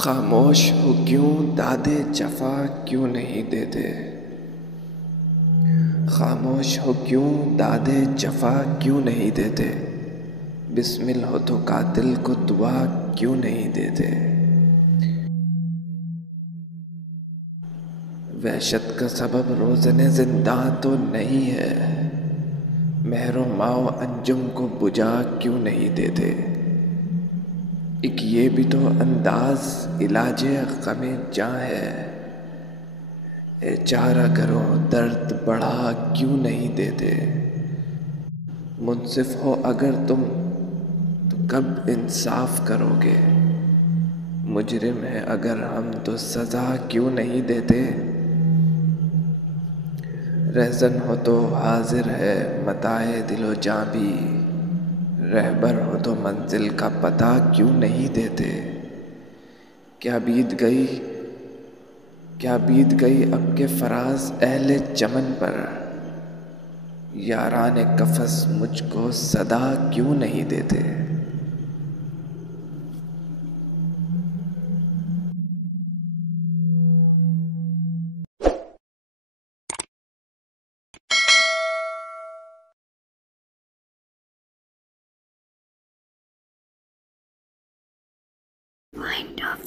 खामोश हो क्यों दादे जफा क्यों नहीं देते। खामोश हो क्यों दादे जफा क्यों नहीं देते। बिस्मिल हो तो कातिल को दुआ क्यों नहीं देते। वहशत का सबब रोज़ने जिंदा तो नहीं है। महरो माओ अंजुम को बुझा क्यों नहीं देते। एक ये भी तो अंदाज इलाजे गमे जां है। ए चारा करो दर्द बढ़ा क्यों नहीं देते। मुंसिफ हो अगर तुम तो कब इंसाफ करोगे। मुजरिम है अगर हम तो सजा क्यों नहीं देते। रहज़न हो तो हाजिर है मताए दिलो जां भी। रहबर हो तो मंजिल का पता क्यों नहीं देते। क्या बीत गई क्या बीत गई अब के फराज अहले चमन पर। यारान कफस मुझको सदा क्यों नहीं देते। Mind of